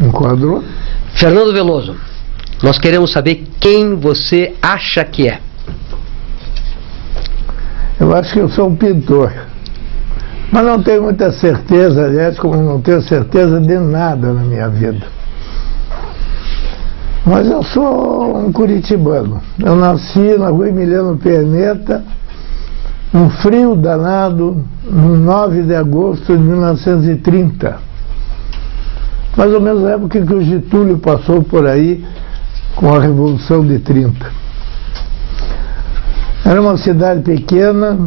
Enquadrou? Fernando Veloso, nós queremos saber quem você acha que é. Eu acho que eu sou um pintor. Mas não tenho muita certeza, aliás, como não tenho certeza de nada na minha vida. Mas eu sou um curitibano. Eu nasci na rua Emiliano Perneta, num frio danado, no 9 de agosto de 1930. Mais ou menos na época que o Getúlio passou por aí com a Revolução de 30. Era uma cidade pequena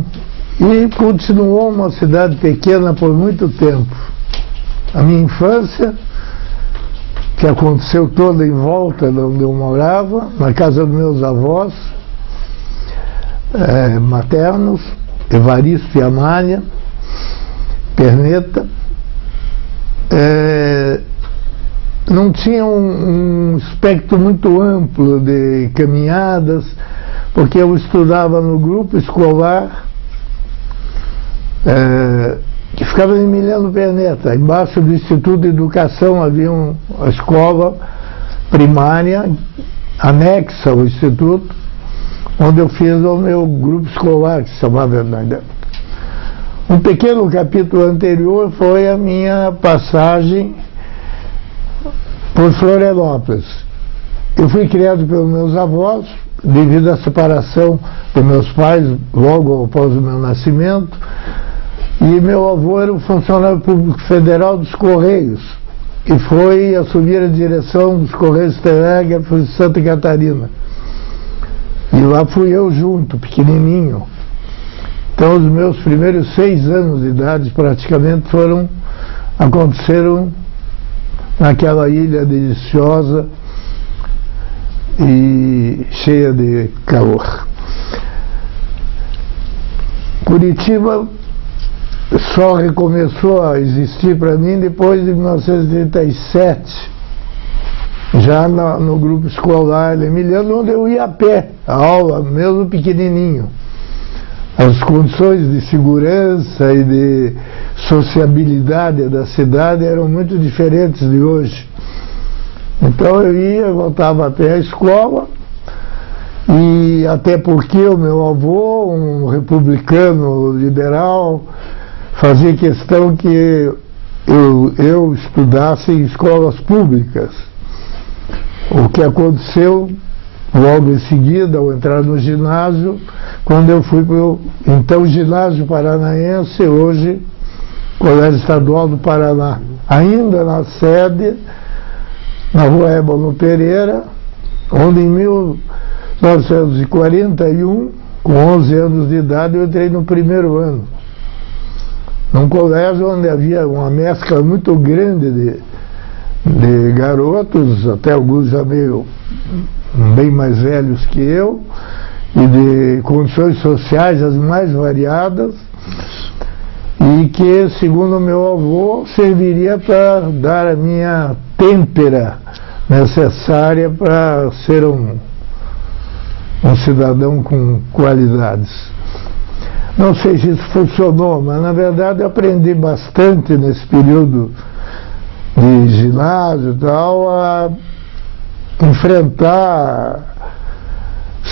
e continuou uma cidade pequena por muito tempo. A minha infância, que aconteceu toda em volta de onde eu morava, na casa dos meus avós maternos, Evaristo e Amália Perneta, não tinha um espectro muito amplo de caminhadas, porque eu estudava no grupo escolar que ficava em Emiliano Perneta. Embaixo do Instituto de Educação havia uma escola primária anexa ao Instituto, onde eu fiz o meu grupo escolar, que se chamava... Um pequeno capítulo anterior foi a minha passagem por Florianópolis. Eu fui criado pelos meus avós, devido à separação dos meus pais logo após o meu nascimento, e meu avô era um funcionário público federal dos Correios e foi assumir a direção dos Correios Telégrafos de Santa Catarina. E lá fui eu junto, pequenininho. Então os meus primeiros 6 anos de idade praticamente aconteceram naquela ilha deliciosa e cheia de calor. Curitiba só recomeçou a existir para mim depois de 1937, já no grupo escolar Emiliano, onde eu ia a pé, a aula, mesmo pequenininho. As condições de segurança e de sociabilidade da cidade eram muito diferentes de hoje. Então eu ia, voltava até a escola, e até porque o meu avô, um republicano liberal, fazia questão que eu estudasse em escolas públicas. O que aconteceu logo em seguida, ao entrar no ginásio, quando eu fui para o então Ginásio Paranaense, hoje Colégio Estadual do Paraná, ainda na sede, na rua Ébano Pereira, onde em 1941, com 11 anos de idade, eu entrei no primeiro ano. Num colégio onde havia uma mescla muito grande de garotos, até alguns já meio bem mais velhos que eu, e de condições sociais as mais variadas, e que, segundo meu avô, serviria para dar a minha têmpera necessária para ser um cidadão com qualidades. Não sei se isso funcionou, mas na verdade eu aprendi bastante nesse período de ginásio e tal, a enfrentar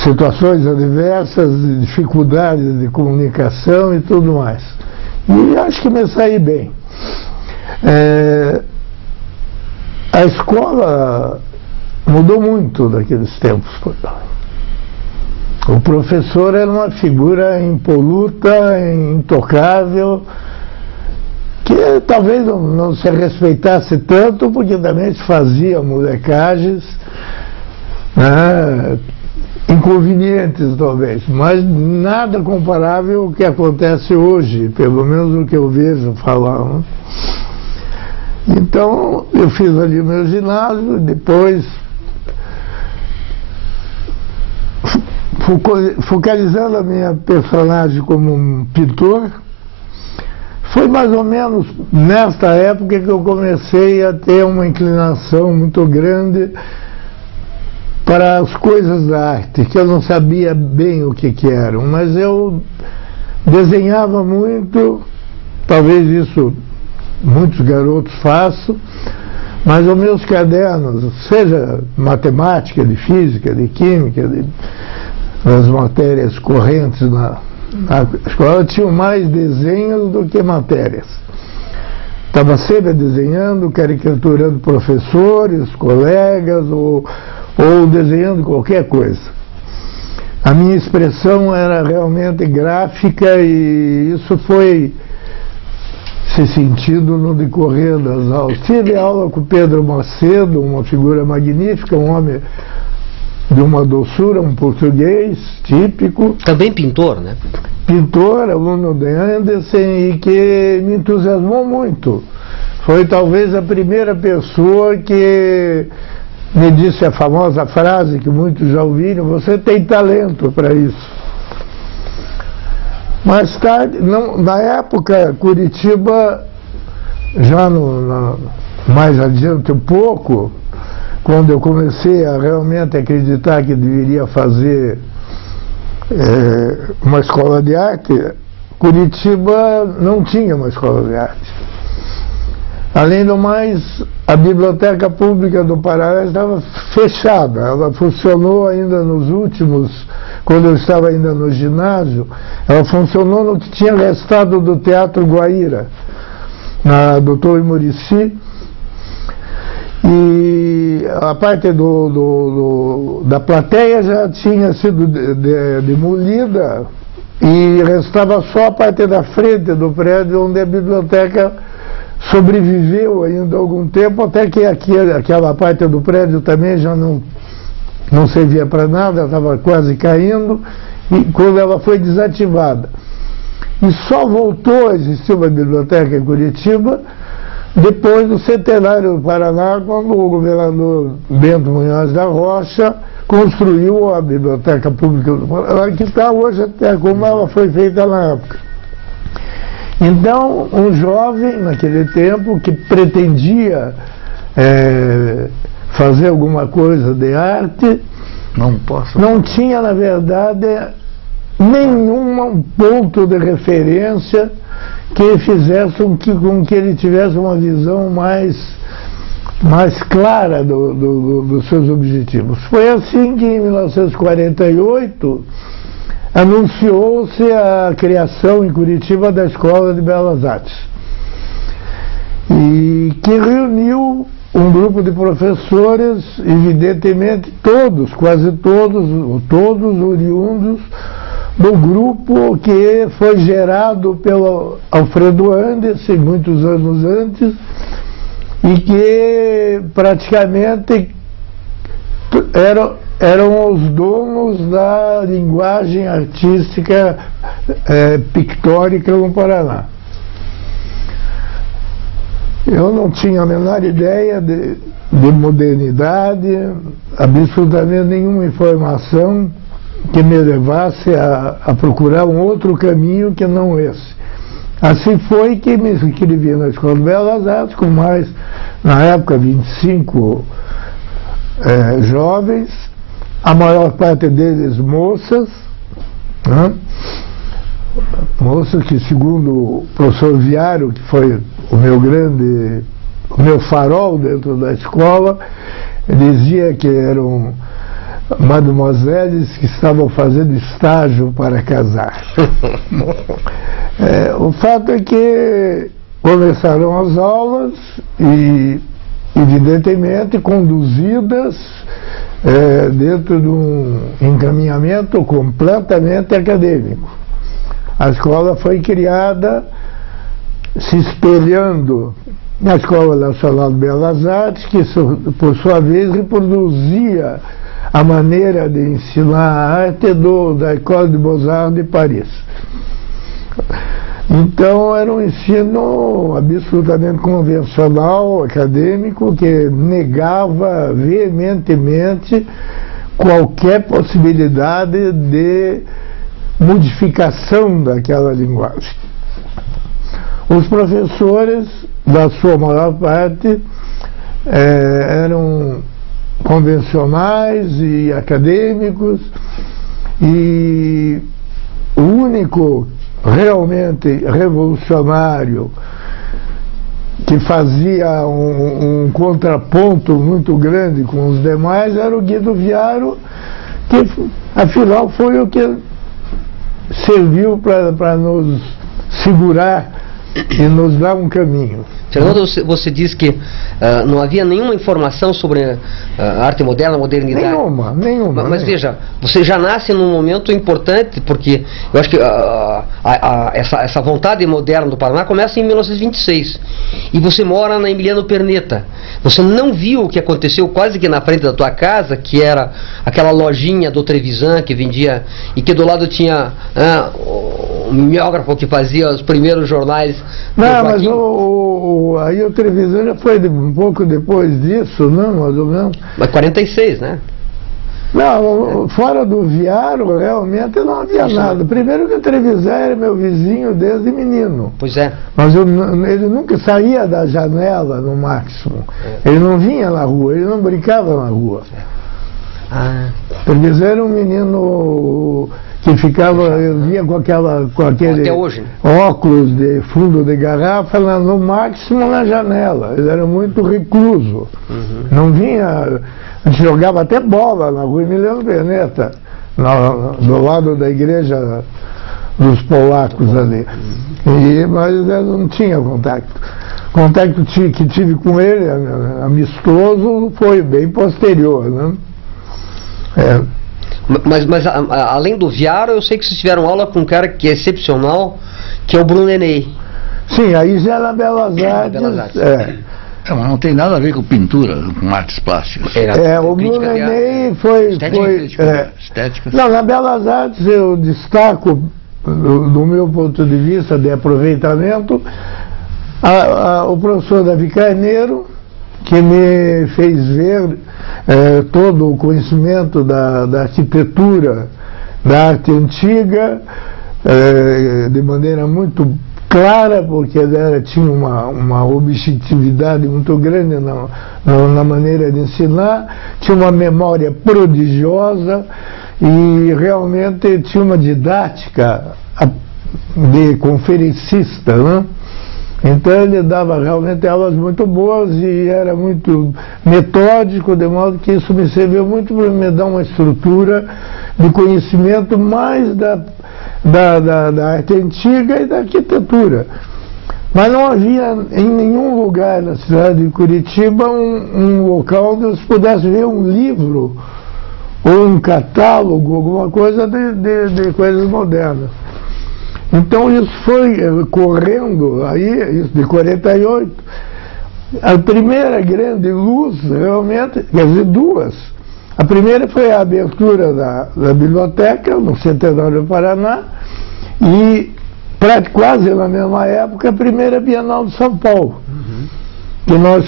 situações adversas, dificuldades de comunicação e tudo mais. E acho que me saí bem. A escola mudou muito daqueles tempos. O professor era uma figura impoluta, intocável, que talvez não se respeitasse tanto, porque também se fazia molecagens, né, inconvenientes talvez, mas nada comparável ao que acontece hoje, pelo menos o que eu vejo falar. Né? Então eu fiz ali o meu ginásio, depois focalizando a minha personagem como um pintor. Foi mais ou menos nesta época que eu comecei a ter uma inclinação muito grande para as coisas da arte, que eu não sabia bem o que eram, mas eu desenhava muito, talvez isso muitos garotos façam, Mas os meus cadernos, seja matemática, de física, de química, das matérias correntes na escola, tinham mais desenhos do que matérias. Estava sempre desenhando, caricaturando professores, colegas, ou desenhando qualquer coisa. A minha expressão era realmente gráfica e isso foi se sentindo no decorrer das aulas. Tive aula com Pedro Macedo, uma figura magnífica, um homem de uma doçura, um português típico. Também pintor, né? Pintor, aluno de Andersen, e que me entusiasmou muito. Foi talvez a primeira pessoa que me disse a famosa frase que muitos já ouviram: você tem talento para isso. Mais tarde, na época, Curitiba, já mais adiante um pouco, quando eu comecei a realmente acreditar que deveria fazer uma escola de arte, Curitiba não tinha uma escola de arte. Além do mais, a Biblioteca Pública do Paraná estava fechada. Ela funcionou ainda nos últimos, quando eu estava ainda no ginásio, ela funcionou no que tinha restado do Teatro Guaíra, na Doutor Muricy. E a parte da plateia já tinha sido demolida e restava só a parte da frente do prédio, onde a biblioteca sobreviveu ainda algum tempo, até que aquela parte do prédio também já não servia para nada, estava quase caindo, e quando ela foi desativada. E só voltou a existir uma biblioteca em Curitiba depois do centenário do Paraná, quando o governador Bento Munhoz da Rocha construiu a Biblioteca Pública do Paraná, que está hoje até como ela foi feita na época. Então, um jovem, naquele tempo, que pretendia fazer alguma coisa de arte, não tinha, na verdade, nenhum ponto de referência que fizesse com que ele tivesse uma visão mais clara dos seus objetivos. Foi assim que, em 1948, anunciou-se a criação em Curitiba da Escola de Belas Artes, e que reuniu um grupo de professores, evidentemente quase todos oriundos do grupo que foi gerado pelo Alfredo Andersen muitos anos antes, e que praticamente eram os donos da linguagem artística pictórica no Paraná. Eu não tinha a menor ideia de modernidade, absolutamente nenhuma informação que me levasse a procurar um outro caminho que não esse. Assim foi que me inscrevi na Escola de Belas Artes, com mais, na época, 25 jovens, a maior parte deles moças, né? Moças que, segundo o professor Viário, que foi o meu farol dentro da escola, dizia que eram mademoiselles que estavam fazendo estágio para casar. O fato é que começaram as aulas e, evidentemente, conduzidas dentro de um encaminhamento completamente acadêmico. A escola foi criada se espelhando na Escola Nacional de Belas Artes, que, por sua vez, reproduzia a maneira de ensinar a arte da École de Beaux-Arts de Paris. Então, era um ensino absolutamente convencional, acadêmico, que negava veementemente qualquer possibilidade de modificação daquela linguagem. Os professores, da sua maior parte, eram convencionais e acadêmicos, e o único realmente revolucionário que fazia um contraponto muito grande com os demais era o Guido Viaro, que afinal foi o que serviu para nos segurar e nos dar um caminho. Fernando, você diz que não havia nenhuma informação sobre a arte moderna, a modernidade. Nenhuma. Mas veja, você já nasce num momento importante, porque eu acho que essa vontade moderna do Paraná começa em 1926. E você mora na Emiliano Perneta. Você não viu o que aconteceu quase que na frente da tua casa, que era aquela lojinha do Trevisan que vendia, e que do lado tinha o mimeógrafo que fazia os primeiros jornais. Não, mas aí o Trevisan já foi um pouco depois disso, não? Mais ou menos. Mas 46, né? Não, fora do Viaro, realmente não havia nada. Primeiro que o Trevisan era meu vizinho desde menino. Pois é. Mas ele nunca saía da janela, no máximo. Ele não vinha na rua, ele não brincava na rua. O Trevisan era um menino que ficava, eu via com aquele até hoje, óculos de fundo de garrafa, no máximo na janela. Ele era muito recluso. Não vinha. A gente jogava até bola na rua Emiliano Perneta, do lado da igreja dos polacos ali. Mas eu não tinha contato. O contato que tive com ele, amistoso, foi bem posterior, né? Mas além do Viaro, eu sei que vocês tiveram aula com um cara que é excepcional, que é o Bruno Eney. Sim, aí já era Belas Artes. Mas não tem nada a ver com pintura, com artes plásticas. O Bruno Eney foi... Estética. Não, na Belas Artes eu destaco, do meu ponto de vista de aproveitamento, o professor Davi Carneiro, que me fez ver todo o conhecimento da arquitetura, da arte antiga, de maneira muito clara, porque tinha uma objetividade muito grande na maneira de ensinar, tinha uma memória prodigiosa e realmente tinha uma didática de conferencista, né? Então ele dava realmente aulas muito boas e era muito metódico, de modo que isso me serviu muito para me dar uma estrutura de conhecimento mais da arte antiga e da arquitetura. Mas não havia em nenhum lugar na cidade de Curitiba um local onde se pudesse ver um livro ou um catálogo, alguma coisa de coisas modernas. Então isso foi correndo, aí, isso de 48, a primeira grande luz, realmente, quer dizer, duas. A primeira foi a abertura da biblioteca, no Centenário do Paraná, e quase na mesma época, a primeira Bienal de São Paulo. Que nós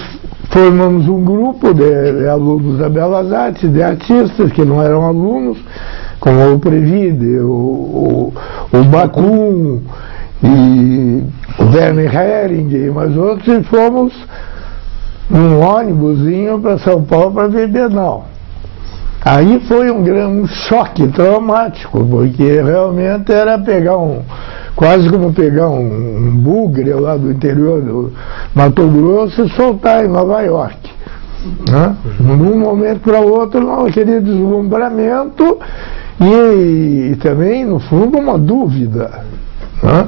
formamos um grupo de alunos da Belas Artes, de artistas que não eram alunos, como o Previde, o Bacum e o Werner Hering, mas outros, e fomos num ônibusinho para São Paulo para ver Bienal. Aí foi um choque traumático, porque realmente era quase como pegar um bugre lá do interior do Mato Grosso e soltar em Nova York. Né? De um momento para o outro, aquele deslumbramento e também, no fundo, uma dúvida. Né?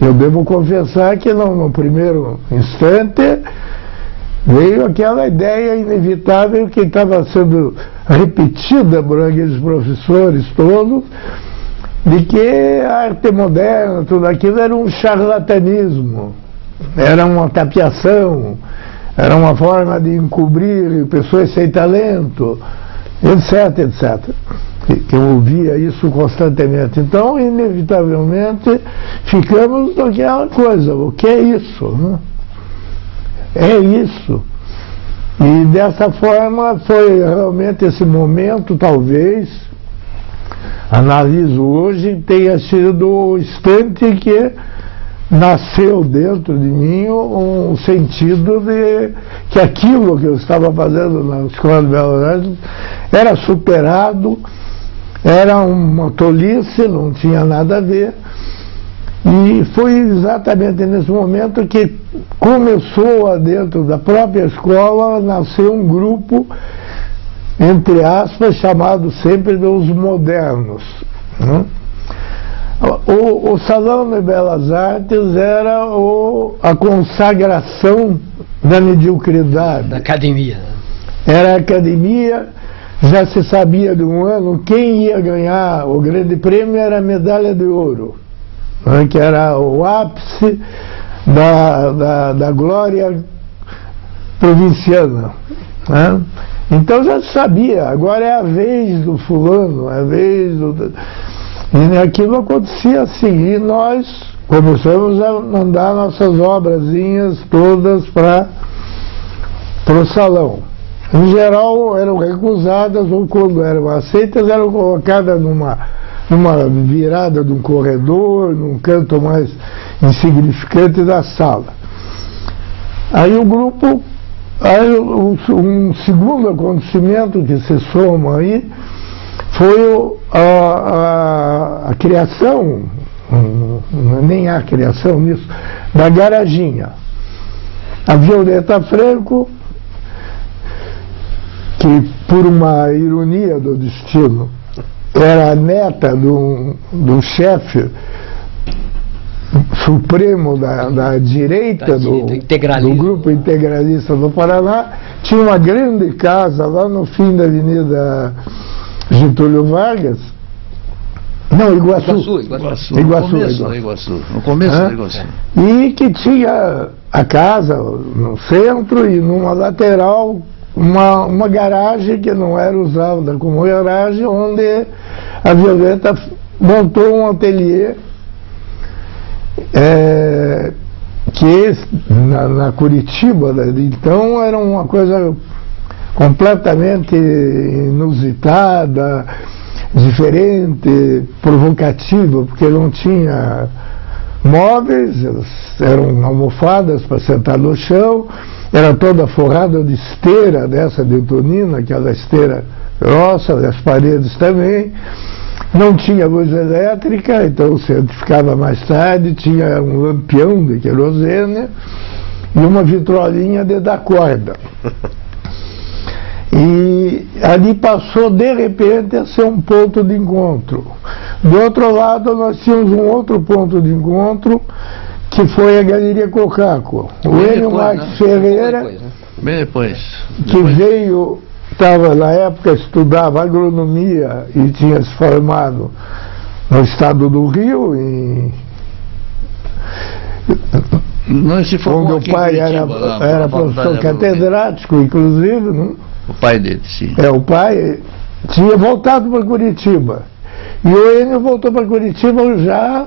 Eu devo confessar que no primeiro instante veio aquela ideia inevitável que estava sendo repetida por aqueles professores todos, de que a arte moderna, tudo aquilo era um charlatanismo, era uma tapiação, era uma forma de encobrir pessoas sem talento, etc, etc. Eu ouvia isso constantemente. Então, inevitavelmente, ficamos naquela coisa, o que é isso? Né? É isso. E dessa forma foi realmente esse momento, talvez, analiso hoje, tenha sido o instante que nasceu dentro de mim um sentido de que aquilo que eu estava fazendo na Escola de Belas Artes era superado, era uma tolice, não tinha nada a ver. E foi exatamente nesse momento que começou, dentro da própria escola, a nascer um grupo, entre aspas, chamado sempre dos modernos, né? O Salão de Belas Artes era a consagração da mediocridade. Da academia. Era a academia, já se sabia de um ano quem ia ganhar o grande prêmio, era a medalha de ouro, né, que era o ápice da glória provinciana, né? Então já se sabia, agora é a vez do fulano, é a vez do... E aquilo acontecia assim, e nós começamos a mandar nossas obrazinhas todas para o salão. Em geral eram recusadas, ou quando eram aceitas, eram colocadas numa virada de um corredor, num canto mais insignificante da sala. Aí o grupo, um segundo acontecimento que se soma aí, foi a criação, nem há criação nisso, da Garaginha. A Violeta Franco, que por uma ironia do destino, era a neta do chefe supremo da direita do grupo integralista do Paraná, tinha uma grande casa lá no fim da Avenida Getúlio Vargas, não, Iguaçu. No começo do Iguaçu. E que tinha a casa no centro e numa lateral uma garagem que não era usada como garagem, onde a Violeta montou um ateliê que na Curitiba, então, era uma coisa completamente inusitada, diferente, provocativa, porque não tinha móveis, eram almofadas para sentar no chão, era toda forrada de esteira dessa de tonina, aquela esteira grossa, as paredes também. Não tinha luz elétrica, então você ficava mais tarde, tinha um lampião de querosene e uma vitrolinha de dar corda. E ali passou, de repente, a ser um ponto de encontro. Do outro lado, nós tínhamos um outro ponto de encontro, que foi a Galeria Cocaco. O Enio Marques Ferreira, bem depois. Que veio, na época, estudava agronomia e tinha se formado no estado do Rio, Não se formou onde o pai era professor catedrático, inclusive, não? O pai dele, sim. O pai tinha voltado para Curitiba. E o Enio voltou para Curitiba já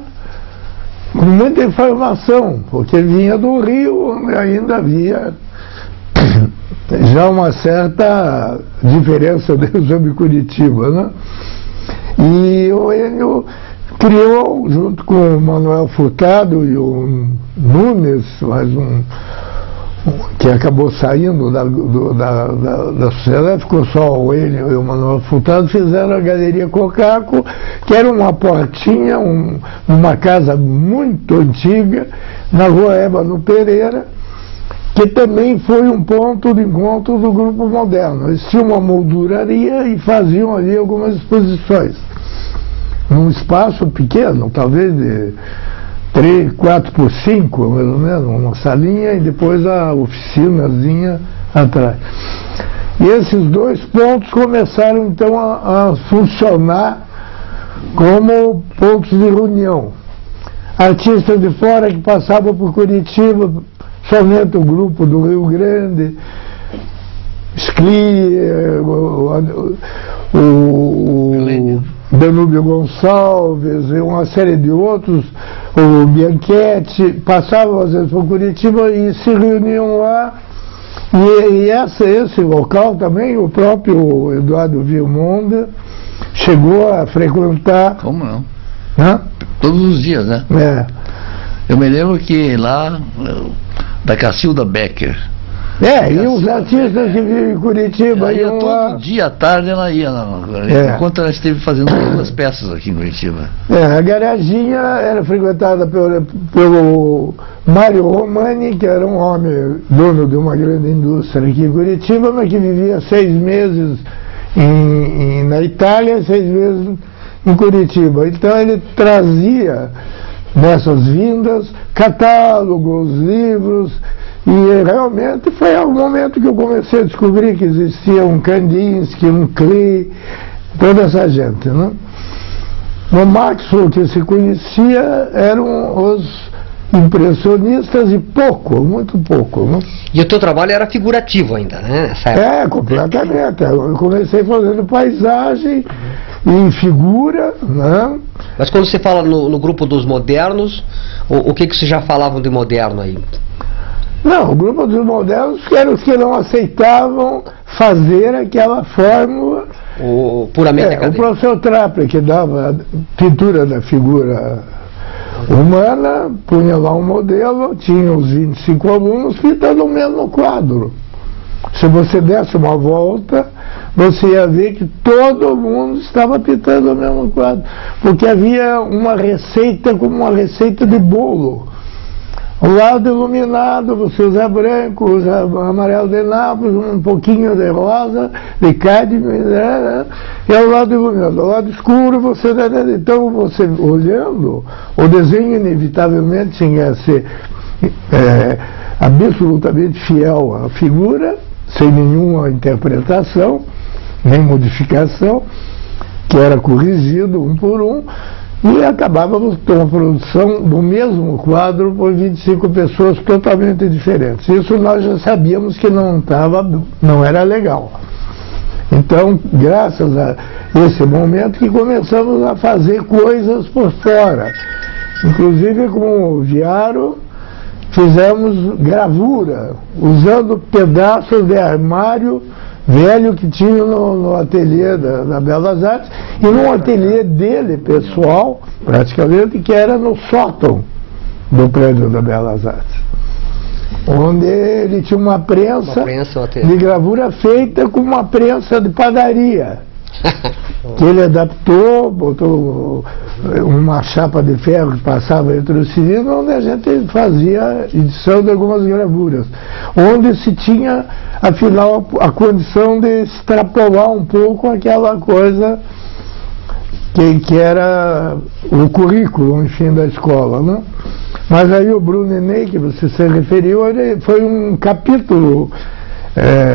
com muita informação, porque vinha do Rio, onde ainda havia já uma certa diferença sobre Curitiba, né? E o Enio criou, junto com o Manuel Furtado e o Nunes, que acabou saindo da sociedade, ficou só o Enio e o Manuel Furtado, fizeram a Galeria Cocaco, que era uma portinha, uma casa muito antiga, na rua Ébano Pereira, que também foi um ponto de encontro do Grupo Moderno. Eles tinham uma molduraria e faziam ali algumas exposições, num espaço pequeno, talvez de 3, 4 por 5, mais ou menos, uma salinha, e depois a oficinazinha atrás. E esses dois pontos começaram então a funcionar como pontos de reunião. Artistas de fora que passavam por Curitiba, somente o grupo do Rio Grande, Scli, o Danúbio Gonçalves e uma série de outros, o Bianchetti, passavam às vezes por Curitiba e se reuniam lá. E esse local também, o próprio Eduardo Vilmonda chegou a frequentar. Como não? Né? Todos os dias, né? É. Eu me lembro que lá, da Cacilda Becker, E os artistas que vivem em Curitiba Ela ia iam lá. todo dia à tarde, ela ia lá. Enquanto ela esteve fazendo 2 peças aqui em Curitiba. A garagem era frequentada pelo Mário Romani, que era um homem dono de uma grande indústria aqui em Curitiba, mas que vivia 6 meses na Itália e 6 meses em Curitiba. Então ele trazia nessas vindas catálogos, livros, e realmente foi ao momento que eu comecei a descobrir que existia um Kandinsky, um Klee, toda essa gente, né? No Maxwell, que se conhecia, eram os impressionistas e muito pouco. Né? E o teu trabalho era figurativo ainda, né? Nessa época. Completamente. Eu comecei fazendo paisagem e figura, né? Mas quando você fala no grupo dos modernos, o que vocês já falavam de moderno aí? Não, o grupo dos modernos eram os que não aceitavam fazer aquela fórmula. Puramente acadêmico. O professor Trapper, que dava pintura da figura humana, punha lá um modelo, tinha os 25 alunos pintando o mesmo quadro. Se você desse uma volta, você ia ver que todo mundo estava pintando o mesmo quadro, porque havia uma receita como uma receita de bolo. O lado iluminado, você usa branco, usa amarelo de Nápoles, um pouquinho de rosa, de cádmio, né? E ao lado iluminado. Ao lado escuro, você... Então, você olhando, o desenho inevitavelmente tinha que ser absolutamente fiel à figura, sem nenhuma interpretação, nem modificação, que era corrigido um por um, e acabávamos com a produção do mesmo quadro por 25 pessoas totalmente diferentes. Isso nós já sabíamos que não era legal. Então, graças a esse momento que começamos a fazer coisas por fora. Inclusive com o Viaro, fizemos gravura, usando pedaços de armário velho que tinha no ateliê da Belas Artes, e num ateliê dele, pessoal, praticamente, que era no sótão do prédio da Belas Artes, onde ele tinha uma prensa de gravura feita com uma prensa de padaria, que ele adaptou, botou uma chapa de ferro que passava entre os cilindros, onde a gente fazia edição de algumas gravuras, onde se tinha, afinal, a condição de extrapolar um pouco aquela coisa que era o currículo, enfim, da escola, né? Mas aí o Bruno Ney, que você se referiu, ele foi um capítulo...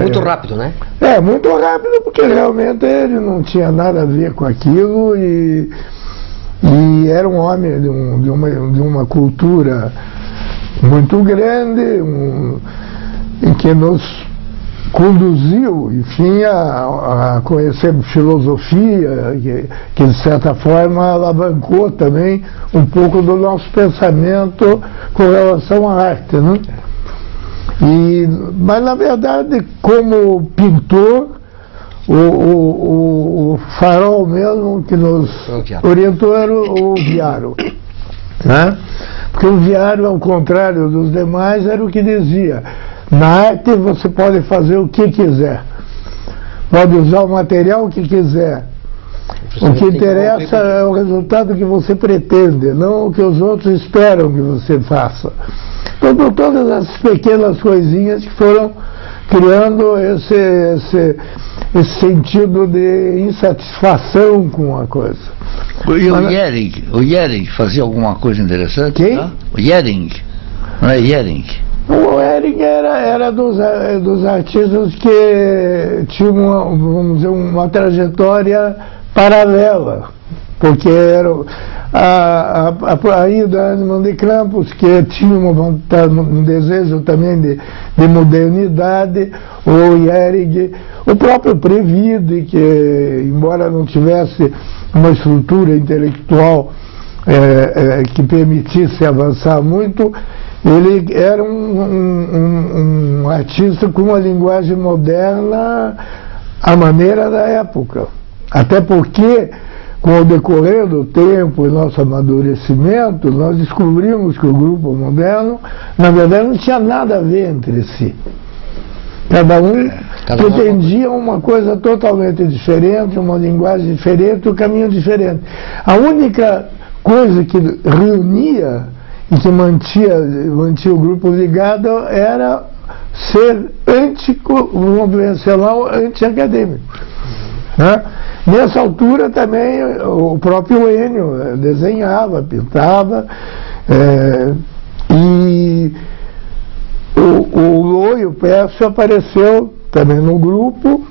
muito rápido, né? Muito rápido, porque realmente ele não tinha nada a ver com aquilo e era um homem de uma cultura muito grande, em que nos conduziu, enfim, a conhecer filosofia, que de certa forma alavancou também um pouco do nosso pensamento com relação à arte, né? Mas na verdade, como pintor, o farol mesmo que nos orientou era o Viaro, né? Porque o Viaro, ao contrário dos demais, era o que dizia: na arte você pode fazer o que quiser, pode usar o material que quiser, o que interessa é o resultado que você pretende, não o que os outros esperam que você faça. Então, todas essas pequenas coisinhas que foram criando esse sentido de insatisfação com a coisa. E o Yering fazia alguma coisa interessante? Quem? Tá? O Yering, não é Yering? O Yering era dos artistas que tinham vamos dizer, uma trajetória paralela, porque era a Ida Animan de Campos, que tinha uma vontade, um desejo também de modernidade, o Yering, o próprio Previde, que embora não tivesse uma estrutura intelectual que permitisse avançar muito, ele era um artista com uma linguagem moderna à maneira da época. Até porque, com o decorrer do tempo e nosso amadurecimento, nós descobrimos que o grupo moderno, na verdade, não tinha nada a ver entre si. Cada um pretendia uma coisa totalmente diferente, uma linguagem diferente, um caminho diferente. A única coisa que reunia e que mantinha o grupo ligado era ser anticonvencional, anti-acadêmico. Né? Nessa altura também o próprio Enio desenhava, pintava, e o Lô e o Pécio apareceu também no grupo.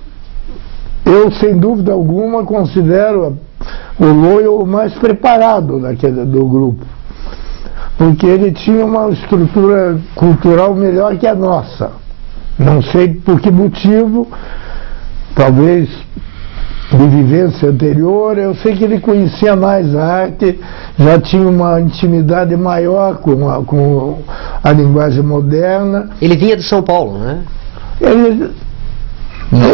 Eu, sem dúvida alguma, considero o Lô o mais preparado do grupo, porque ele tinha uma estrutura cultural melhor que a nossa. Não sei por que motivo, talvez de vivência anterior. Eu sei que ele conhecia mais a arte, já tinha uma intimidade maior com a linguagem moderna. Ele vinha de São Paulo, né? Ele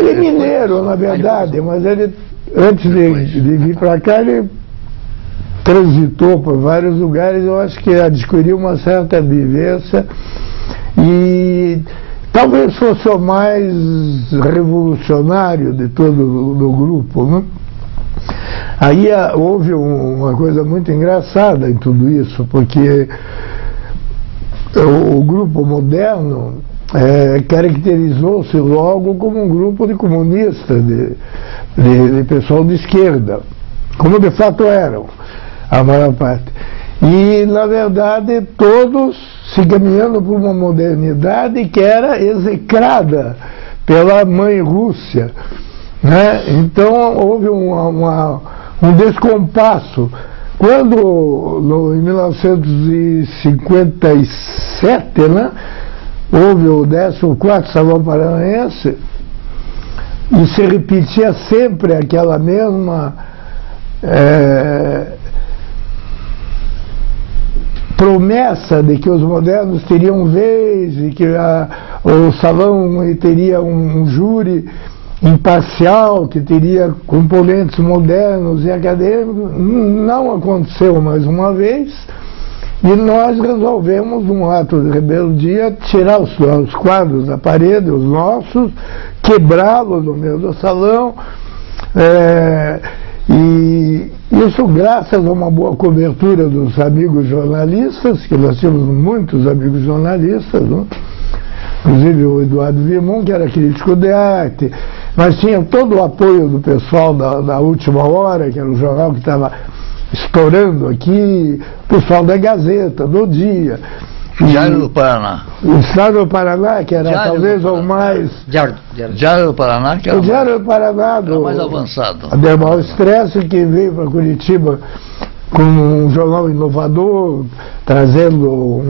é mineiro, na verdade, mas ele, antes de vir para cá, ele transitou por vários lugares. Eu acho que adquiriu uma certa vivência e talvez fosse o mais revolucionário de todo o grupo, né? Aí houve uma coisa muito engraçada em tudo isso, porque o grupo moderno caracterizou-se logo como um grupo de comunistas, de pessoal de esquerda, como de fato eram, a maior parte. E, na verdade, todos se caminhando por uma modernidade que era execrada pela mãe Rússia, né? Então houve um descompasso. Quando, em 1957, né, houve o 14º Salão Paranaense, e se repetia sempre aquela mesma promessa de que os modernos teriam vez e que o salão teria um júri imparcial, que teria componentes modernos e acadêmicos. Não aconteceu mais uma vez, e nós resolvemos, um ato de rebeldia, tirar os quadros da parede, os nossos, quebrá-los no meio do salão, e isso graças a uma boa cobertura dos amigos jornalistas, que nós tínhamos muitos amigos jornalistas, né? Inclusive o Eduardo Vimon, que era crítico de arte. Nós tínhamos todo o apoio do pessoal da Última Hora, que era um jornal que estava estourando aqui, o pessoal da Gazeta, do Dia. Diário do Paraná. O Estado do Paraná, que era talvez o mais... Diário do Paraná, que era o Diário do Paraná, mais avançado. A Dermal Stress, que veio para Curitiba com um jornal inovador, trazendo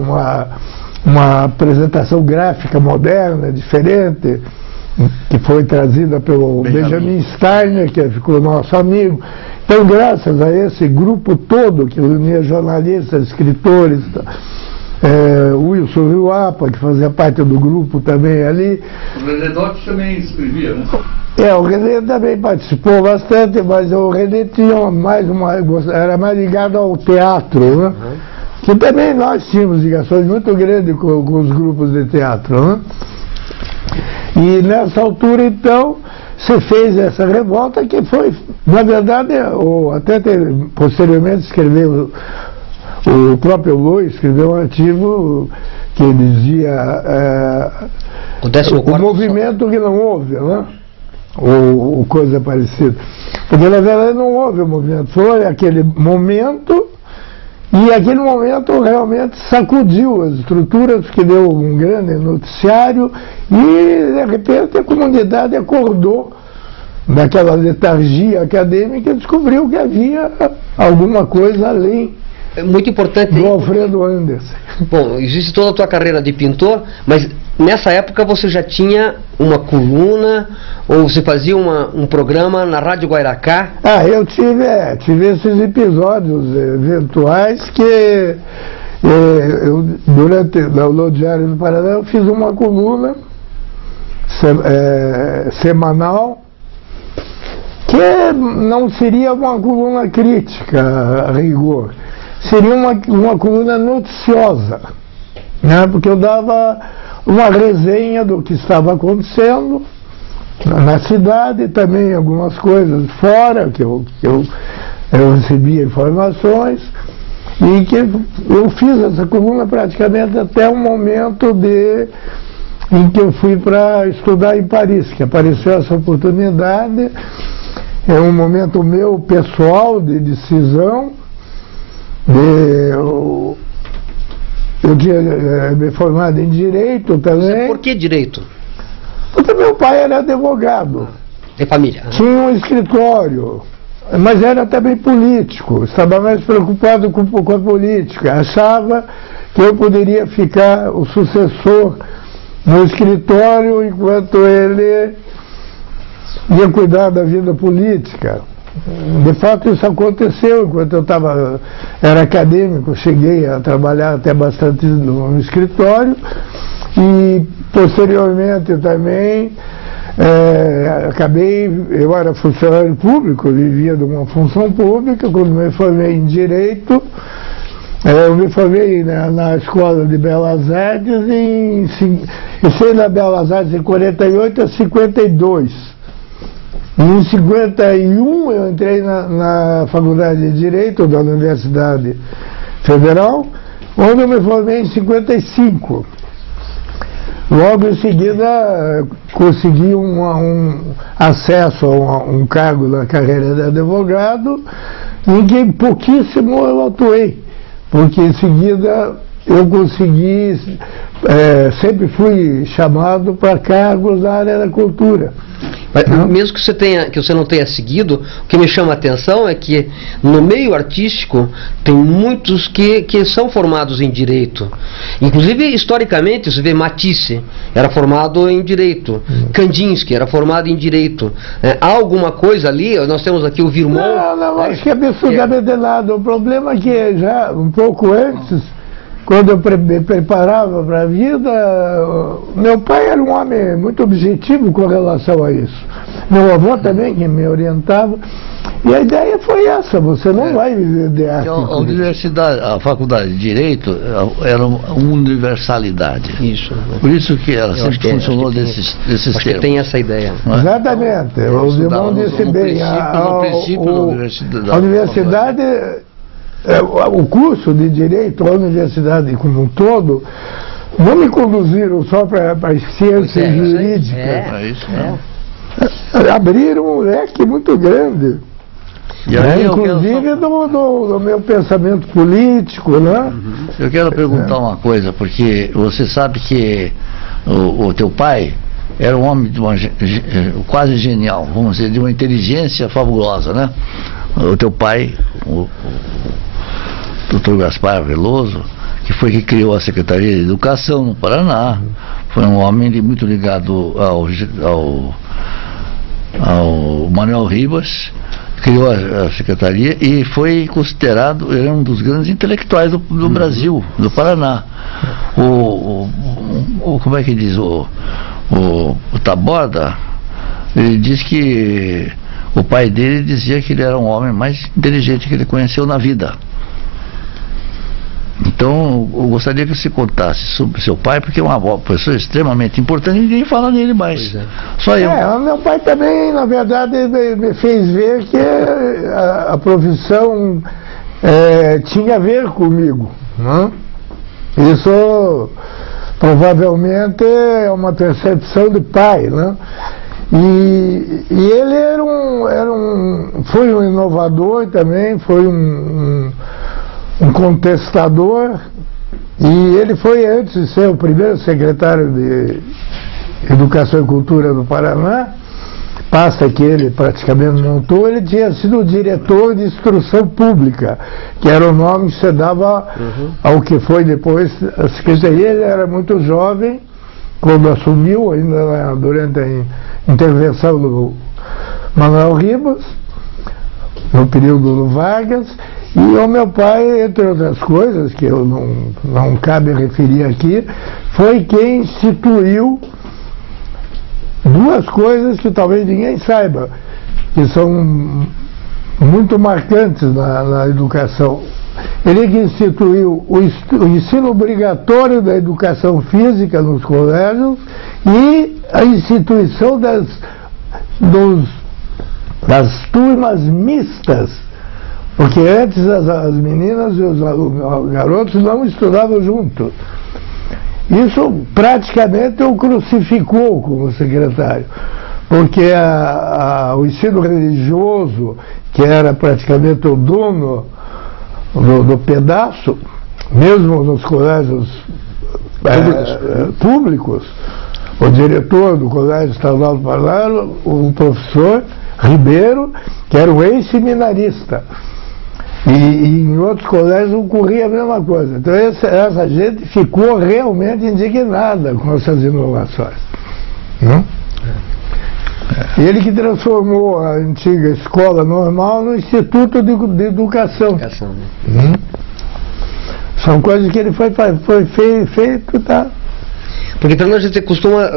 uma apresentação gráfica moderna, diferente, que foi trazida pelo Benjamin Steiner, que ficou nosso amigo. Então, graças a esse grupo todo, que reunia jornalistas, escritores, o Wilson Riuapa, que fazia parte do grupo também ali. O René Dotti também escrevia, né? O René também participou bastante, mas o René tinha era mais ligado ao teatro, né? Uhum. Que também nós tínhamos ligações muito grandes com os grupos de teatro, né? E nessa altura, então, se fez essa revolta que foi, na verdade, até posteriormente escreveu, o próprio Lô escreveu um artigo que dizia o movimento que não houve, né? Ou coisa parecida. Porque na verdade não houve o movimento, foi aquele momento, e aquele momento realmente sacudiu as estruturas, que deu um grande noticiário, e de repente a comunidade acordou daquela letargia acadêmica e descobriu que havia alguma coisa além. É muito importante. Do Alfredo Anderson. Bom, existe toda a tua carreira de pintor, mas nessa época você já tinha uma coluna, ou você fazia um programa na Rádio Guairacá? Eu tive esses episódios eventuais que no Diário do Paraná eu fiz uma coluna semanal, que não seria uma coluna crítica a rigor, seria uma coluna noticiosa, né? Porque eu dava uma resenha do que estava acontecendo na cidade, também algumas coisas fora, que eu recebia informações, e que eu fiz essa coluna praticamente até o momento em que eu fui para estudar em Paris, que apareceu essa oportunidade. É um momento meu pessoal de decisão. Eu tinha me formado em Direito também. Por que Direito? Porque meu pai era advogado. Tem família? Tinha um escritório, mas era também político. Estava mais preocupado com a política. Achava que eu poderia ficar o sucessor no escritório enquanto ele ia cuidar da vida política. De fato, isso aconteceu enquanto eu era acadêmico, cheguei a trabalhar até bastante no escritório, e posteriormente também eu era funcionário público, vivia de uma função pública. Quando me formei em Direito, eu me formei na Escola de Belas Artes e saí da Belas Artes em 48 a 52. Em 51 eu entrei na Faculdade de Direito da Universidade Federal, onde eu me formei em 55. Logo em seguida consegui um acesso a um cargo na carreira de advogado, em que pouquíssimo eu atuei, porque em seguida eu consegui, sempre fui chamado para cargos na área da cultura. Mas, mesmo que você não tenha seguido, o que me chama a atenção é que no meio artístico tem muitos que são formados em Direito. Inclusive, historicamente, você vê Matisse, era formado em Direito. Kandinsky era formado em Direito. Há alguma coisa ali? Nós temos aqui o Virmont. Não, acho que é absurdamente nada. O problema é que já um pouco antes, quando eu me preparava para a vida, meu pai era um homem muito objetivo com relação a isso. Meu avô também, que me orientava. E a ideia foi essa: você não vai viver de arte. A faculdade de Direito era uma universalidade. Isso. Por isso que ela sempre funcionou desses termos. Acho que tem essa ideia. Exatamente. O Virmont disse bem. A universidade... O curso de Direito, a universidade como um todo, não me conduziram só para as ciências jurídicas. Abriram um leque muito grande. E aí inclusive do meu pensamento político, né? Eu quero perguntar uma coisa, porque você sabe que o teu pai era um homem quase genial, vamos dizer, de uma inteligência fabulosa, né? O teu pai, o Dr. Gaspar Veloso, que criou a Secretaria de Educação no Paraná, foi um homem muito ligado ao Manuel Ribas, criou a Secretaria e foi considerado, ele é um dos grandes intelectuais do Brasil, do Paraná. Como é que diz? O Taborda, ele diz que o pai dele dizia que ele era um homem mais inteligente que ele conheceu na vida. Então, eu gostaria que você contasse sobre seu pai, porque é uma pessoa extremamente importante e ninguém fala nele mais. Só eu. Meu pai também, na verdade, me fez ver que a profissão tinha a ver comigo, né? Isso provavelmente é uma percepção de pai, né? E ele foi um inovador também, foi um contestador, e ele foi, antes de ser o primeiro secretário de Educação e Cultura do Paraná, pasta que ele praticamente montou, ele tinha sido o diretor de Instrução Pública, que era o nome que se dava ao que foi depois a Secretaria. Ele era muito jovem quando assumiu, ainda durante a intervenção do Manuel Ribas, no período do Vargas. E o meu pai, entre outras coisas, que eu não cabe referir aqui, foi quem instituiu duas coisas que talvez ninguém saiba, que são muito marcantes na educação. ele que instituiu o ensino obrigatório da educação física nos colégios e a instituição das turmas mistas, porque antes as meninas e os garotos não estudavam juntos. Isso praticamente o crucificou como secretário, porque o ensino religioso, que era praticamente o dono do pedaço, mesmo nos colégios públicos, o diretor do Colégio Estadual do Paraná, o professor Ribeiro, que era um ex-seminarista. E em outros colégios ocorria a mesma coisa. Então essa gente ficou realmente indignada com essas inovações. Não? Ele que transformou a antiga escola normal no Instituto de Educação. São coisas que ele foi feito, tá? Porque Fernando, a gente costuma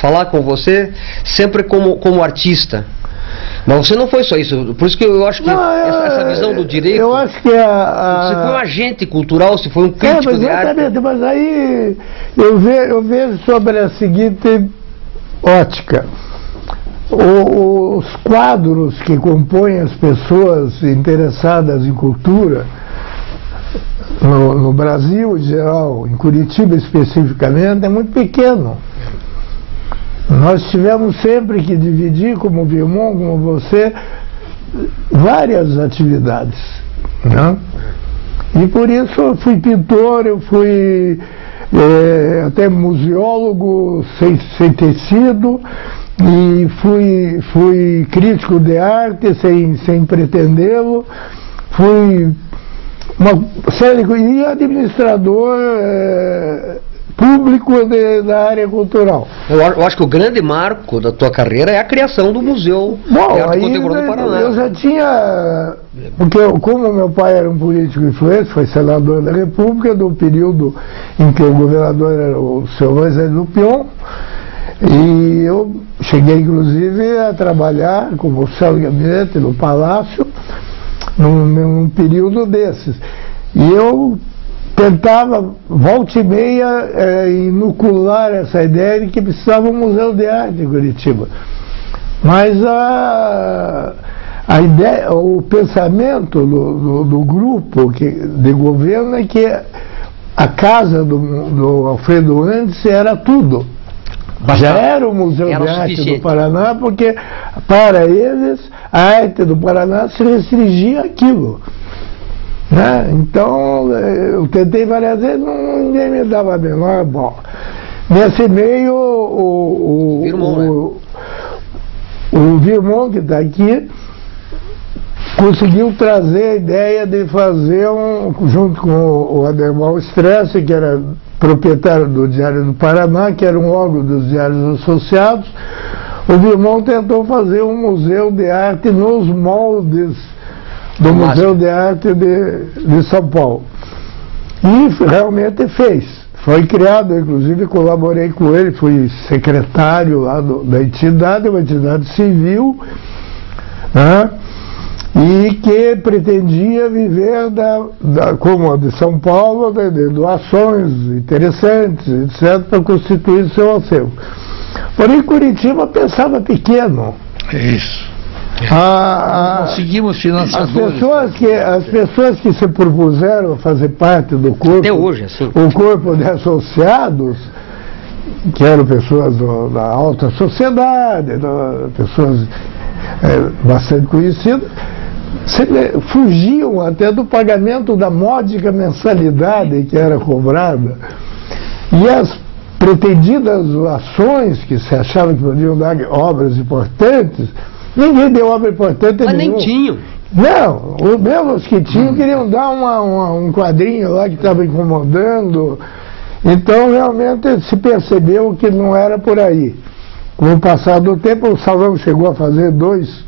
falar com você sempre como artista. Mas você não foi só isso, por isso que eu acho que essa visão do direito... Eu acho que você foi um agente cultural, você foi um crítico de arte. Mas aí eu vejo sobre a seguinte ótica. Os quadros que compõem as pessoas interessadas em cultura, no Brasil em geral, em Curitiba especificamente, é muito pequeno. Nós tivemos sempre que dividir, como o Vilmon, como você, várias atividades, né? E por isso eu fui pintor, eu fui até museólogo sem ter sido, e fui crítico de arte sem pretendê-lo, fui uma série e administrador público da área cultural. Eu acho que o grande marco da tua carreira é a criação do Museu de Arte Contemporânea do Paraná. Eu já tinha, porque como meu pai era um político influente, foi senador da República, do período em que o governador era o seu Moisés Lupion, e eu cheguei inclusive a trabalhar como oficial de gabinete no Palácio, num período desses. E eu tentava, volta e meia, inocular essa ideia de que precisava um museu de arte em Curitiba. Mas a ideia, o pensamento do grupo de governo é que a casa do Alfredo Andes era tudo. Já era o Museu de Arte do Paraná, porque para eles a arte do Paraná se restringia àquilo. Né? Então eu tentei várias vezes, ninguém me dava a menor bola. Nesse meio o Vilmon, que está aqui, conseguiu trazer a ideia de fazer junto com o Ademar Stresse, que era proprietário do Diário do Paraná, que era um órgão dos Diários Associados. O Vilmon tentou fazer um museu de arte nos moldes do Museu de Arte de São Paulo. E realmente fez. Foi criado, inclusive colaborei com ele, fui secretário lá da entidade, uma entidade civil, né? E que pretendia viver como a de São Paulo, de doações interessantes, etc., para constituir seu acervo. Porém, Curitiba pensava pequeno. Isso. Conseguimos financiadores. As pessoas que se propuseram a fazer parte do corpo, até hoje, assim, o corpo de associados, que eram pessoas da alta sociedade, pessoas bastante conhecidas, fugiam até do pagamento da módica mensalidade que era cobrada, e as pretendidas ações que se achava que podiam dar obras importantes, ninguém deu obra importante nenhuma. Mas nem tinham. Não, mesmo os que tinham queriam dar um quadrinho lá que estava incomodando. Então realmente se percebeu que não era por aí. Com o passar do tempo, o Salão chegou a fazer duas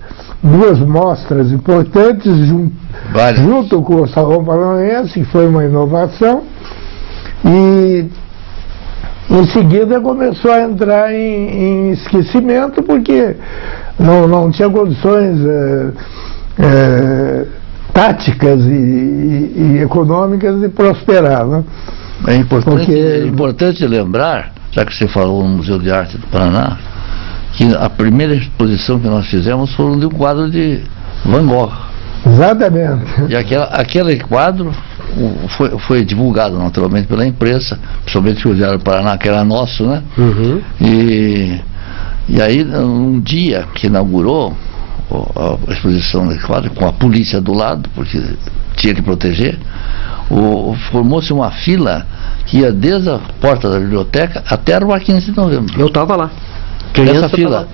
mostras importantes junto com o Salão Paranaense, que foi uma inovação, e em seguida começou a entrar em esquecimento, porque não tinha condições táticas e econômicas de prosperar, né? É importante lembrar, já que você falou no Museu de Arte do Paraná, que a primeira exposição que nós fizemos foi de um quadro de Van Gogh. Exatamente. E aquele quadro foi divulgado naturalmente pela imprensa, principalmente o Diário do Paraná, que era nosso, né? Uhum. E aí, um dia que inaugurou a exposição desse quadro, com a polícia do lado, porque tinha que proteger, formou-se uma fila que ia desde a porta da biblioteca até a rua 15 de novembro. Eu estava lá. Nessa fila.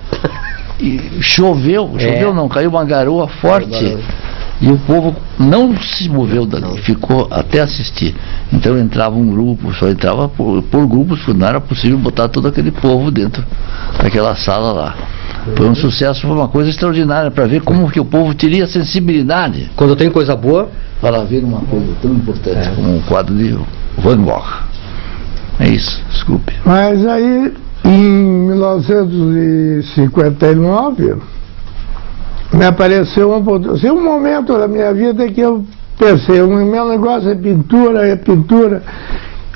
E choveu não, caiu uma garoa forte. E o povo não se moveu dali, ficou até assistir. Então entrava um grupo, só entrava por grupos, porque não era possível botar todo aquele povo dentro daquela sala lá. Foi um sucesso, foi uma coisa extraordinária, para ver como que o povo teria sensibilidade. Quando tem coisa boa, para ver uma coisa tão importante como o quadro de Van Gogh. É isso, desculpe. Mas aí, em 1959, me apareceu um momento na minha vida que eu pensei, o meu negócio é pintura,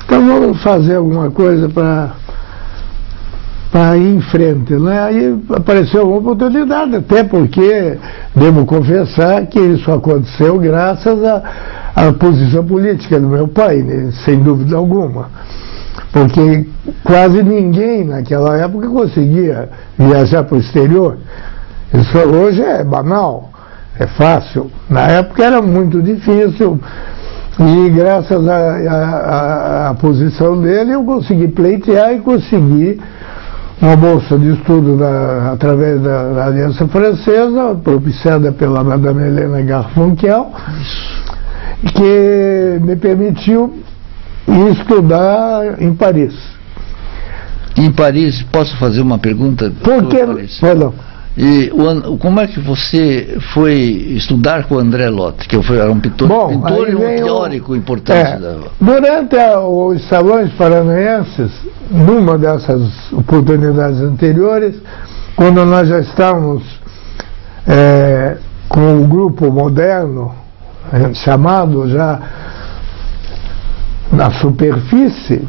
então vamos fazer alguma coisa para ir em frente, né? Aí apareceu uma oportunidade, até porque devo confessar que isso aconteceu graças à posição política do meu pai, né? Sem dúvida alguma, porque quase ninguém naquela época conseguia viajar para o exterior. Isso hoje é banal, é fácil. Na época era muito difícil e graças à posição dele eu consegui pleitear e consegui uma bolsa de estudo através da Aliança Francesa, propiciada pela Madame Helena Garfunkel, que me permitiu ir estudar em Paris. Em Paris, posso fazer uma pergunta? Por que? Perdão. E como é que você foi estudar com o André Lhote, que era um pintor e um teórico importante? Durante os salões paranaenses, numa dessas oportunidades anteriores, quando nós já estávamos com o grupo moderno, chamado já na superfície,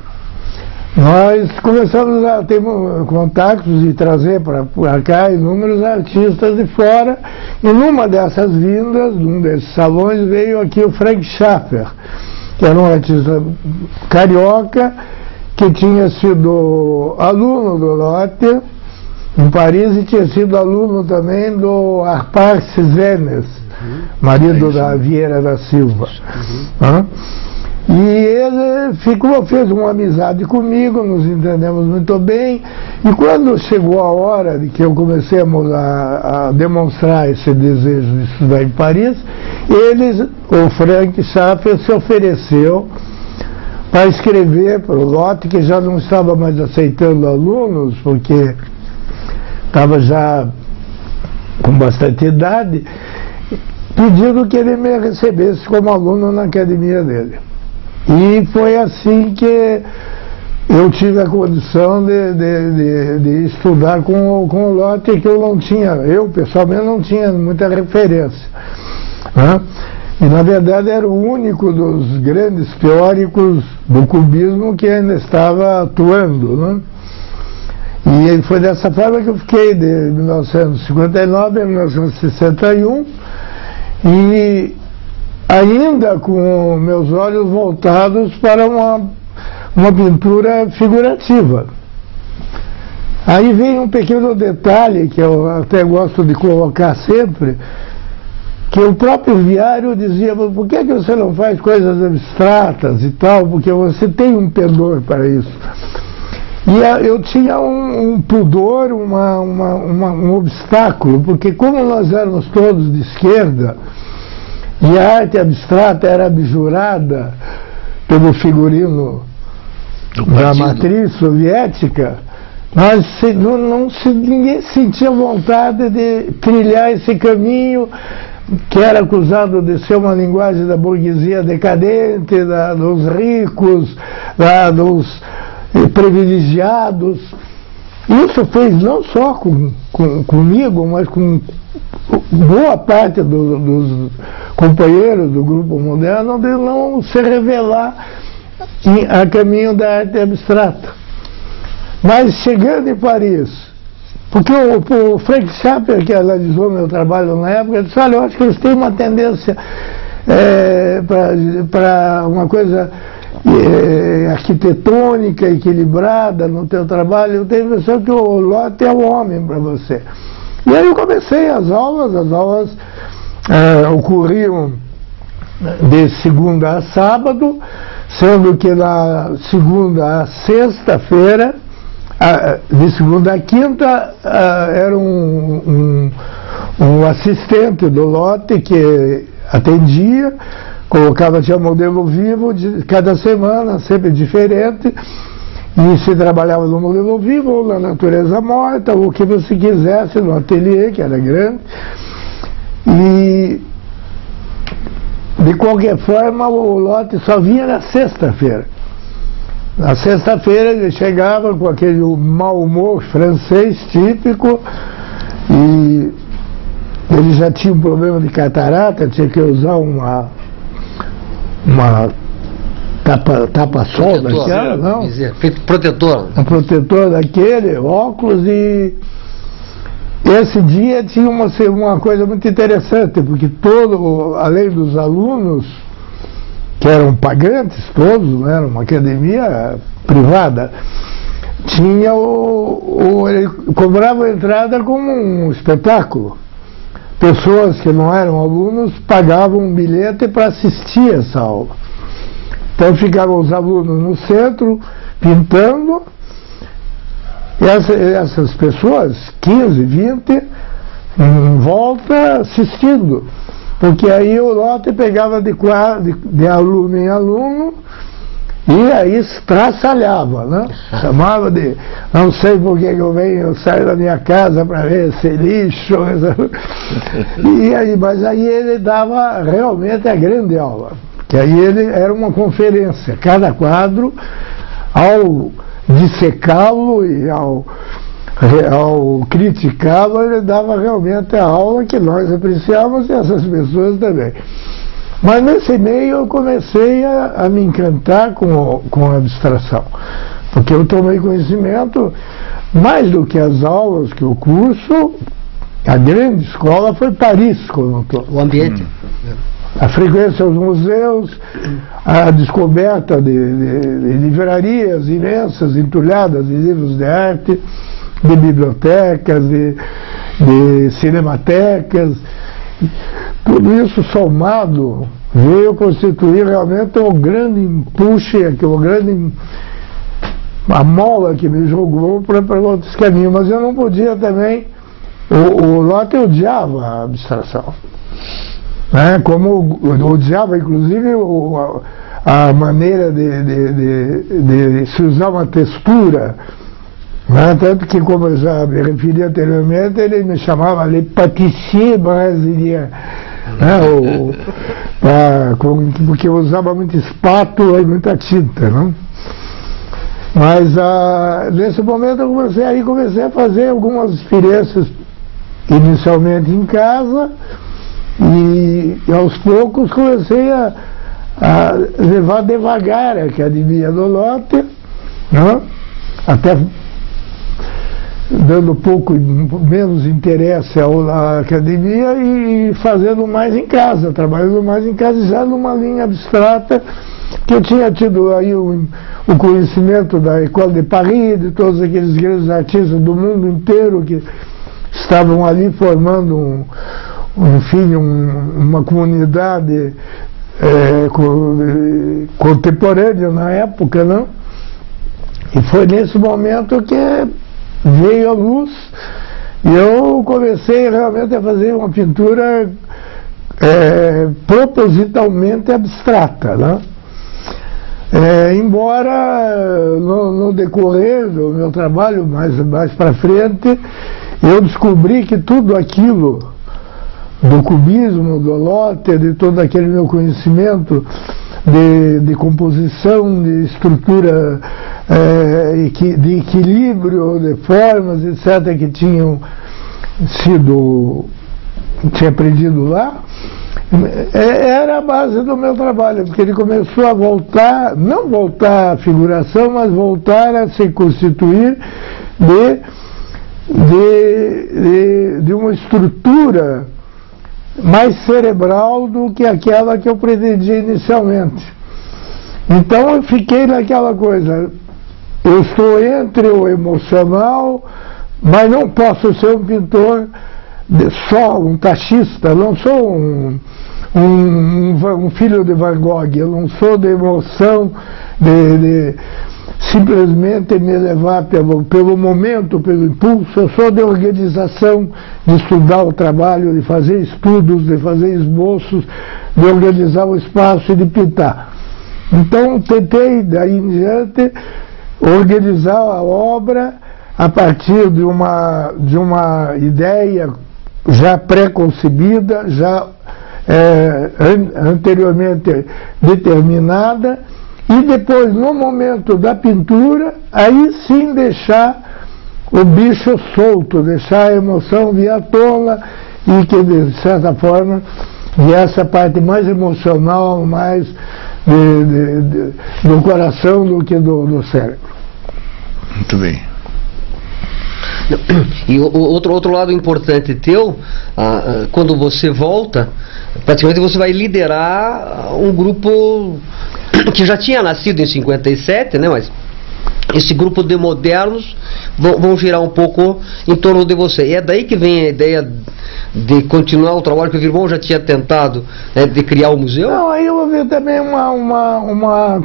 nós começamos a ter contatos e trazer para cá inúmeros artistas de fora, e numa dessas vindas, num desses salões, veio aqui o Frank Schaffer, que era um artista carioca, que tinha sido aluno do Lhote em Paris e tinha sido aluno também do Arpar Cenes, marido da Vieira da Silva. E ele fez uma amizade comigo, nos entendemos muito bem, e quando chegou a hora de que eu comecei a demonstrar esse desejo de estudar em Paris, o Frank Schaffer se ofereceu para escrever para o Lhote, que já não estava mais aceitando alunos, porque estava já com bastante idade, pedindo que ele me recebesse como aluno na academia dele. E foi assim que eu tive a condição de estudar com o Lhote, que eu pessoalmente não tinha muita referência, né? E na verdade era o único dos grandes teóricos do cubismo que ainda estava atuando, né? E foi dessa forma que eu fiquei de 1959 a 1961, e ainda com meus olhos voltados para uma pintura figurativa. Aí vem um pequeno detalhe que eu até gosto de colocar sempre, que o próprio Viário dizia: por que você não faz coisas abstratas e tal, porque você tem um pendor para isso. E eu tinha um pudor, um obstáculo, porque como nós éramos todos de esquerda, e a arte abstrata era abjurada pelo figurino da matriz soviética, ninguém sentia vontade de trilhar esse caminho, que era acusado de ser uma linguagem da burguesia decadente, dos ricos, dos privilegiados. Isso fez não só comigo, mas com boa parte dos companheiros do grupo moderno de não se revelar a caminho da arte abstrata. Mas chegando em Paris, porque o Frank Chaper, que analisou meu trabalho na época, disse, olha, eu acho que eles têm uma tendência para uma coisa arquitetônica, equilibrada no teu trabalho. Eu tenho a impressão que o Lott é o homem para você. E aí eu comecei as aulas ocorriam de segunda a sábado, sendo que na segunda a sexta-feira, de segunda a quinta, era um assistente do Lott que atendia, tinha modelo vivo de cada semana, sempre diferente, e se trabalhava no modelo vivo ou na natureza morta, ou o que você quisesse no ateliê, que era grande. E de qualquer forma o Lott só vinha na sexta-feira. Na sexta-feira ele chegava com aquele mau humor francês típico, e ele já tinha um problema de catarata, tinha que usar uma tapa-sol daquela, não? Protetor. Um protetor daquele, óculos. E esse dia tinha uma coisa muito interessante, porque além dos alunos, que eram pagantes todos, não era uma academia privada, tinha ele cobrava a entrada como um espetáculo. Pessoas que não eram alunos pagavam um bilhete para assistir essa aula. Então ficavam os alunos no centro pintando, e essas pessoas, 15, 20, em volta assistindo. Porque aí o Lott pegava de aluno em aluno e aí estraçalhava, né? Chamava de, não sei por que eu saio da minha casa para ver esse lixo. Mas aí ele dava realmente a grande aula. Que aí ele era uma conferência. Cada quadro, ao dissecá-lo e ao criticá-lo, ele dava realmente a aula que nós apreciávamos e essas pessoas também. Mas nesse meio eu comecei a me encantar com a abstração, porque eu tomei conhecimento, mais do que as aulas, que o curso, a grande escola foi Paris como um todo. O ambiente. A frequência aos museus, a descoberta de livrarias imensas, entulhadas de livros de arte, de bibliotecas, de cinematecas. Tudo isso somado veio constituir realmente o grande empuxo, a mola que me jogou para outros caminhos. Mas eu não podia também. O Lott odiava a abstração, né? Como odiava inclusive a maneira de se usar uma textura. Tanto que, como eu já me referi anteriormente, ele me chamava de pâtissier brasileiro, né? Porque eu usava muita espátula e muita tinta, não? Mas nesse momento eu comecei a fazer algumas experiências, inicialmente em casa, e aos poucos comecei a levar devagar a academia do Lott, né? Até dando menos interesse à academia e fazendo mais em casa, trabalhando mais em casa, já numa linha abstrata, que eu tinha tido aí o conhecimento da École de Paris, de todos aqueles grandes artistas do mundo inteiro que estavam ali formando uma comunidade contemporânea na época, não? E foi nesse momento que veio a luz e eu comecei realmente a fazer uma pintura propositalmente abstrata, né? Embora no decorrer do meu trabalho mais para frente eu descobri que tudo aquilo do cubismo, do Lott, de todo aquele meu conhecimento de composição, de estrutura, de equilíbrio, de formas, etc., que tinha aprendido lá, Era a base do meu trabalho, porque ele começou a voltar, não voltar à figuração, mas voltar a se constituir de uma estrutura mais cerebral do que aquela que eu pretendia inicialmente. Então eu fiquei naquela coisa, eu estou entre o emocional, mas não posso ser um pintor só um taxista, não sou um filho de Van Gogh, eu não sou de emoção, de simplesmente me levar pelo momento, pelo impulso, eu sou de organização, de estudar o trabalho, de fazer estudos, de fazer esboços, de organizar o espaço e de pintar. Então tentei, daí em diante, organizar a obra a partir de uma ideia já pré-concebida, já anteriormente determinada, e depois, no momento da pintura, aí sim deixar o bicho solto, deixar a emoção vir à tona e que, de certa forma, viesse a parte mais emocional, mais do coração do que do cérebro. Muito bem. E outro lado importante teu, quando você volta, praticamente você vai liderar um grupo que já tinha nascido em 57, né? Mas esse grupo de modernos vão girar um pouco em torno de você. E é daí que vem a ideia de continuar o trabalho que o irmão já tinha tentado, né, de criar o museu? Não, aí eu vi também uma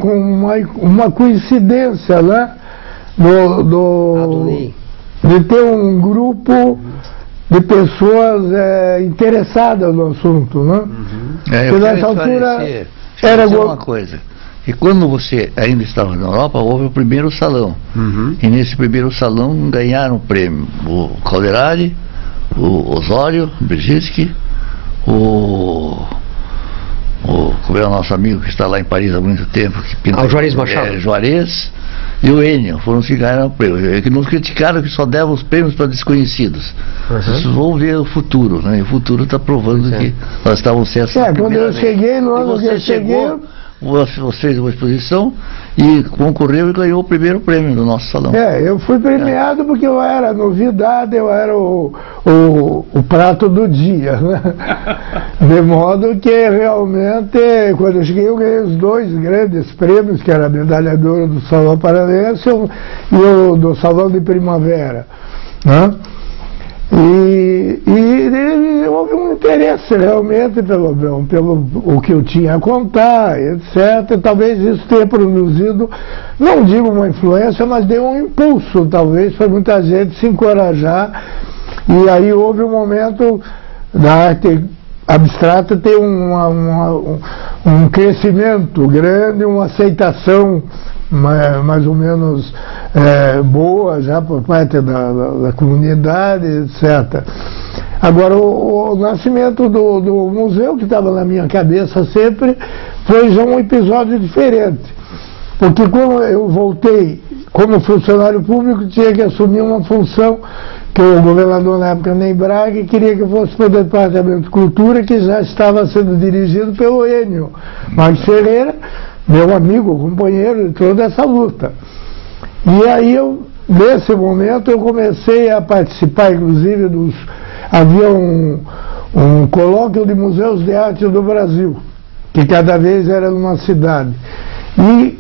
coincidência, né? De ter um grupo de pessoas interessadas no assunto, né? Eu nessa altura era uma coisa. E quando você ainda estava na Europa, houve o primeiro salão. E nesse primeiro salão ganharam o prêmio o Calderari, o Osório, o Brzezinski, como é o nosso amigo que está lá em Paris há muito tempo, que pinta, o Juarez Machado. Juarez e o Enio foram os que ganharam o prêmio. Que nos criticaram que só devam os prêmios para desconhecidos. Vocês vão ver o futuro, né? E o futuro está provando que nós estávamos sendo quando eu cheguei, no ano que eu cheguei, você fez uma exposição e concorreu e ganhou o primeiro prêmio do nosso salão. Eu fui premiado porque eu era novidade, eu era o prato do dia, né? De modo que realmente, quando eu cheguei, eu ganhei os dois grandes prêmios, que era a medalha de ouro do Salão Paranense e o do Salão de Primavera, né? E houve um interesse realmente pelo o que eu tinha a contar, etc. Talvez isso tenha produzido, não digo uma influência, mas deu um impulso, talvez, para muita gente se encorajar. E aí houve um momento da arte abstrata ter um crescimento grande, uma aceitação mais ou menos boa já por parte da comunidade, etc. Agora, o nascimento do museu, que estava na minha cabeça sempre, foi já um episódio diferente. Porque quando eu voltei como funcionário público, tinha que assumir uma função que o governador na época, Ney Braga, queria que eu fosse para o Departamento de Cultura, que já estava sendo dirigido pelo Enio Marques Ferreira, meu amigo, companheiro de toda essa luta. E aí, nesse momento, eu comecei a participar, inclusive, havia um colóquio de museus de arte do Brasil, que cada vez era numa cidade. E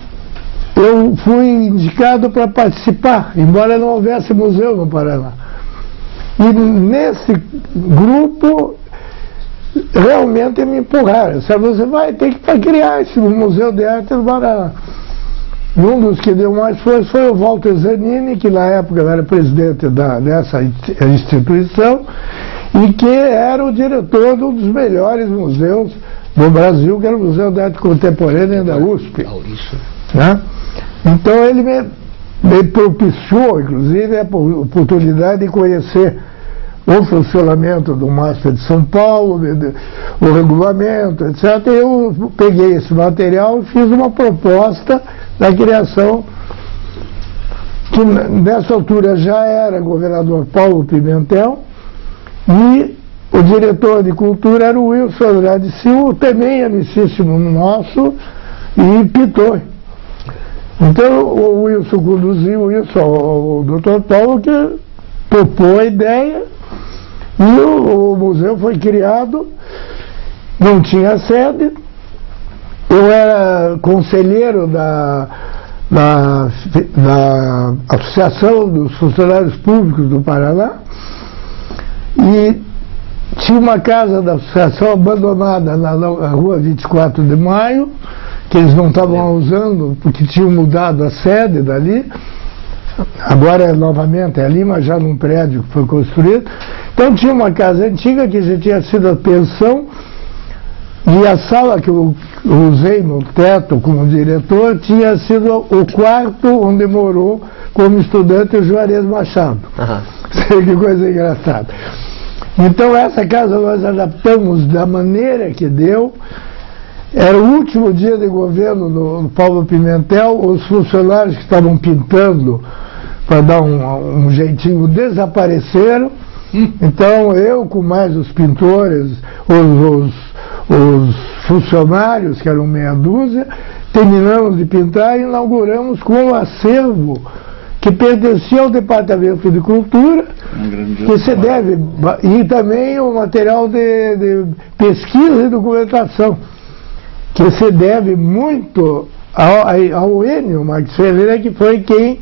eu fui indicado para participar, embora não houvesse museu no Paraná. E nesse grupo, realmente me empurraram. Você vai ter que criar esse Museu de Arte do Paraná. E um dos que deu mais força foi o Walter Zanini, que na época era presidente dessa instituição e que era o diretor de um dos melhores museus do Brasil, que era o Museu de Arte Contemporânea da USP. Né? Então ele me propiciou, inclusive, a oportunidade de conhecer o funcionamento do MASP de São Paulo, o regulamento, etc. Eu peguei esse material e fiz uma proposta da criação, que nessa altura já era governador Paulo Pimentel, e o diretor de cultura era o Wilson Andrade Silva, também amicíssimo nosso, e pintor. Então o Wilson conduziu isso ao Dr. Paulo, que topou a ideia, e o museu foi criado, não tinha sede. Eu era conselheiro da Associação dos Funcionários Públicos do Paraná, e tinha uma casa da associação abandonada na rua 24 de Maio, que eles não estavam usando porque tinham mudado a sede dali. Agora novamente é ali, mas já num prédio que foi construído. Então tinha uma casa antiga que já tinha sido a pensão, e a sala que eu usei no teto como diretor tinha sido o quarto onde morou como estudante o Juarez Machado. Que coisa engraçada. Então essa casa nós adaptamos da maneira que deu. Era o último dia de governo do Paulo Pimentel, os funcionários que estavam pintando para dar um jeitinho desapareceram. Então eu, com mais os pintores, os funcionários, que eram meia dúzia, terminamos de pintar e inauguramos com um acervo que pertencia ao Departamento de Cultura, que se deve, e também o material de pesquisa e documentação, que se deve muito ao Enio Marques Ferreira, que foi quem,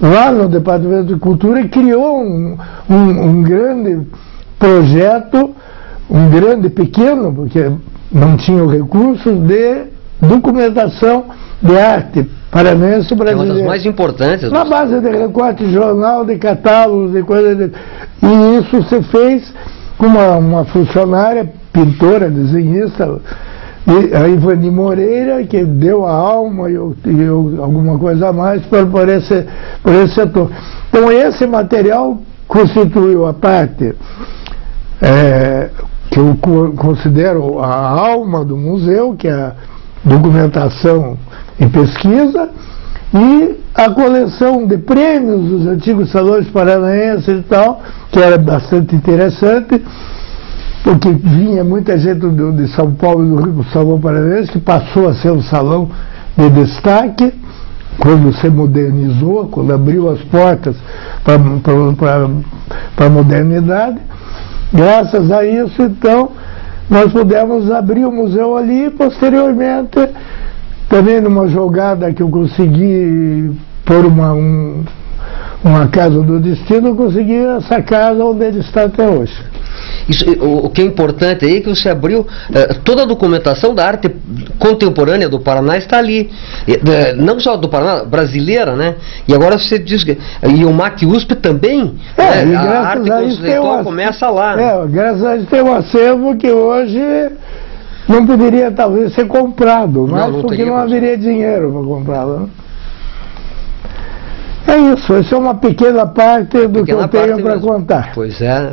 lá no Departamento de Cultura, criou um grande projeto, um grande pequeno, porque não tinham recursos, de documentação de arte paranense brasileira. É uma das mais importantes. Na base de recorte de jornal, de catálogos, de coisas. E isso se fez com uma funcionária, pintora, desenhista, a Ivani Moreira, que deu a alma e alguma coisa a mais por esse setor. Então esse material constituiu a parte que eu considero a alma do museu, que é a documentação e pesquisa, e a coleção de prêmios dos antigos salões paranaenses e tal, que era bastante interessante, porque vinha muita gente de São Paulo e do Rio do Salão Paranaense, que passou a ser um salão de destaque quando se modernizou, quando abriu as portas para a modernidade. Graças a isso, então, nós pudemos abrir o museu ali, e posteriormente, também numa jogada que eu consegui por uma casa do destino, eu consegui essa casa onde ele está até hoje. Isso, o que é importante aí é que você abriu toda a documentação da arte contemporânea do Paraná está ali, não só do Paraná, brasileira, né? E agora você diz que e o MAC USP também, né? A arte conceitual começa lá. Graças a isso tem um acervo que hoje não poderia talvez ser comprado, mas porque não haveria dinheiro para comprá-lo. Né? É isso, essa é uma pequena parte do que eu tenho para contar. Pois é.